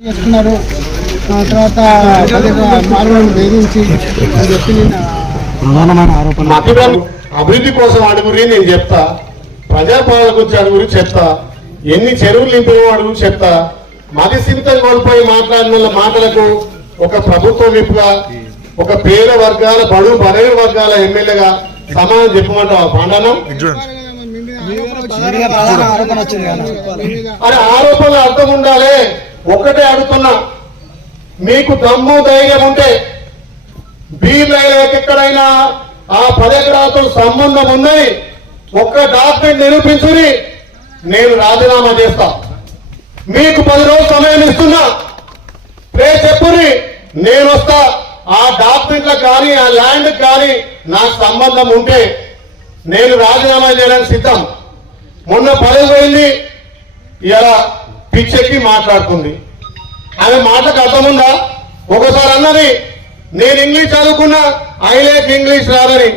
చేస్తున్నారు. తర్వాత మార్వాడిని వేధించి అని చెప్పి ప్రధానమైన ఆరోపణ అభివృద్ధి కోసం అడుగురి నేను చెప్తా. ప్రజాపాలన గురించి అడుగురి చెప్తా. ఎన్ని చెరువులు నింపిన అడుగు చెప్తా. మతి స్థిమితం కోల్పోయి మాట్లాడిన వాళ్ళ మాటలకు ఒక ప్రభుత్వ విప్గా ఒక పేద వర్గాల బడుగు బలైన వర్గాల ఎమ్మెల్యేగా సమాధానం చెప్పమంటావా పాండనం అరే ఆరోపణలు అర్థం ఉండాలి. ఒక్కటే అడుగుతున్నా. మీకు దమ్ము ధైర్యం ఉంటే బీర్లైలకు ఎక్కడైనా ఆ పదెకరాలతో సంబంధం ఉందని ఒక్క డాక్యుమెంట్ నిరూపించుని నేను రాజీనామా చేస్తా. మీకు పది రోజులు సమయం ఇస్తున్నా. ప్రే చెప్పుని నేను వస్తా. ఆ డాక్యుమెంట్లకు కానీ ఆ ల్యాండ్ కానీ నాకు సంబంధం ఉంటే నేను రాజీనామా చేయడానికి సిద్ధం. మొన్న పదవి పోయింది. ఇలా పిచ్చెక్కి మాట్లాడుతుంది. ఆమె మాటకు అర్థం ఉందా? ఒకసారి అన్నది నేను ఇంగ్లీష్ చదువుకున్నా ఐలేక్ ఇంగ్లీష్ రాదని.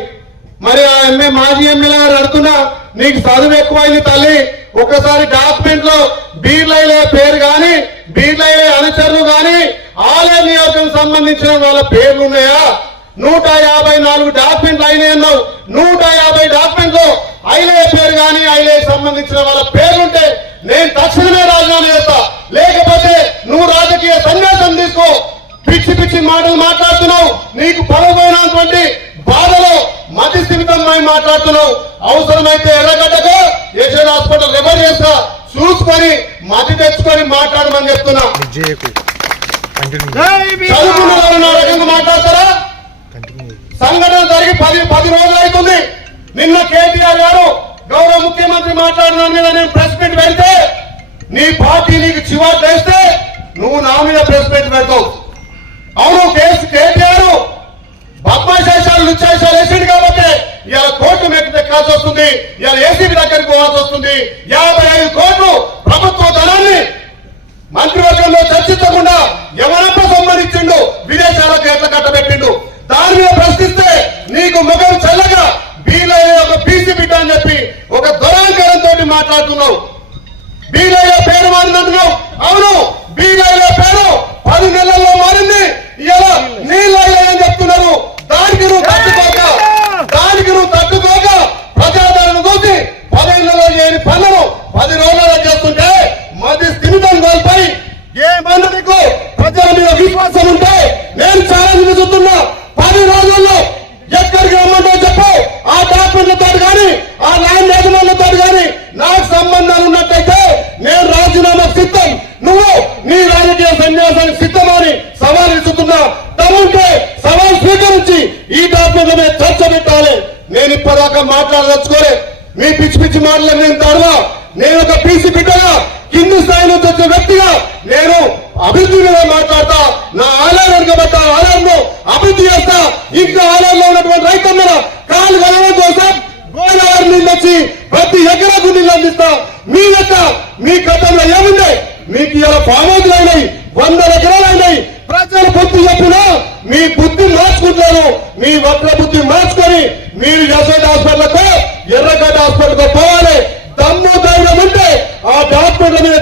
మరి ఆ ఎంఏ మాజీ ఎమ్మెల్యే గారు అడుగుతున్నా నీకు చదువు ఎక్కువైంది తల్లి ఒకసారి డాక్యుమెంట్లో బీర్లైలే పేరు గాని బీర్లైలే అనుచరులు గాని ఆలయ నియోజకం సంబంధించిన వాళ్ళ పేర్లు ఉన్నాయా నూట యాభై నాలుగు డాక్యుమెంట్లు అయినాయి అన్నావు. నూట యాభై డాక్యుమెంట్లు ఐలే పేరు గాని ఐలే సంబంధించిన వాళ్ళ పేర్లుంటే నేను తక్షణమే రాజీనామా చేస్తా. లేకపోతే నువ్వు రాజకీయ సన్యాసం తీసుకో. పిచ్చి పిచ్చి మాటలు మాట్లాడుతున్నావు. నీకు పడబోయినటువంటి బాధలో మతి స్థిమితమై మాట్లాడుతున్నావు. అవసరమైతే ఎర్రగడ్డకు యశోద హాస్పిటల్ రిఫర్ చేస్తా. చూసుకొని మతి తెచ్చుకొని మాట్లాడమని చెప్తున్నా. చదువుకున్న వాళ్ళు రకంగా మాట్లాడతారా? కంటిన్యూ సంఘటన జరిగి పది పది రోజులు అవుతుంది. నిన్న కేటీఆర్ గారు గౌరవ ముఖ్యమంత్రి మాట్లాడిన దాని మీద నేను ప్రెస్ మీట్ పెడితే నీ పార్టీ నీకు చివాట్లు వేస్తే నువ్వు నా మీద ప్రెస్ మీట్ పెడతావు. అవును కేసు కేటీఆర్ బద్మాశాలు లుచ్చాశాలు వేసిండు కాబట్టి ఇవాళ కోర్టు మెట్టు దక్కాల్సి వస్తుంది ఇవాళ ఏసీబీ దగ్గరికి పోవాల్సి వస్తుంది. యాభై ఐదు కోట్లు ప్రభుత్వ మాట్లాడుతున్నావు. బీలయ్య పేరు మారిందంటున్నావు అవును బీలయ్య పేరు పది నెలల్లో మారింది. ఇలా నీళ్ళయ్య అని చెప్తున్నారు. దానికి నువ్వు తట్టుకోక దానికి నువ్వు తట్టుకోక ప్రజాదరణ చూసి పదేళ్ళలో చేయని పనులను పది రోజులలో చేస్తుంటే మది స్థిమితం కోల్పోయి ఏ మంది ప్రజల మీద విశ్వాసం ఉంటే నేను ఛాలెంజ్ చూస్తున్నా పది రోజుల్లో ఎక్కడికి రమ్మంటో చెప్పు ఆ డాక్యుమెంట్లతో కానీ ఆ ల్యాండ్ యజమానులతో కానీ నాకు సంబంధాలు ఉన్నట్టయితే నేను రాజీనామా సిద్ధం నువ్వు నీ రాజకీయ సన్యాసానికి సిద్ధమని సవాల్ ఇస్తున్నా తమ్ముంటే సవాల్ స్వీకరించి ఈ డాక్యుమెంట్ల మీద చర్చ నేను ఇప్పటిదాకా మాట్లాడదలుచుకోలే. మీ పిచ్చి పిచ్చి మాటలు నేను తడవా నేను ఒక పీసీ బిడ్డగా కింది స్థాయి నుంచి వచ్చే వ్యక్తిగా నేను అభివృద్ధి మీద మాట్లాడతా నా ఆలయం కాబట్టి ఆలయంలో అభివృద్ధి చేస్తా ఇంకా ఆలయంలో ఉన్నటువంటి రైతన్నల కాలు కలవడం కోసం గోదావరి నీళ్ళు వచ్చి ప్రతి ఎకరాకు నీళ్ళు అందిస్తా. మీ యొక్క మీ గతంలో ఏముంది మీకు ఇలా పామోదులు అయినాయి వందల ఎకరాలు అయినాయి. ప్రజలు బుద్ధి చెప్పినా? మీ బుద్ధి మార్చుకుంటారు మీ వక్ర బుద్ధి మార్చుకొని మీరు యశోద హాస్పిటల్కో ఎర్రగడ్డ హాస్పిటల్కో పోవాలి. దమ్ము ధైర్యం ఉంటే ఆ డాక్టర్ల మీద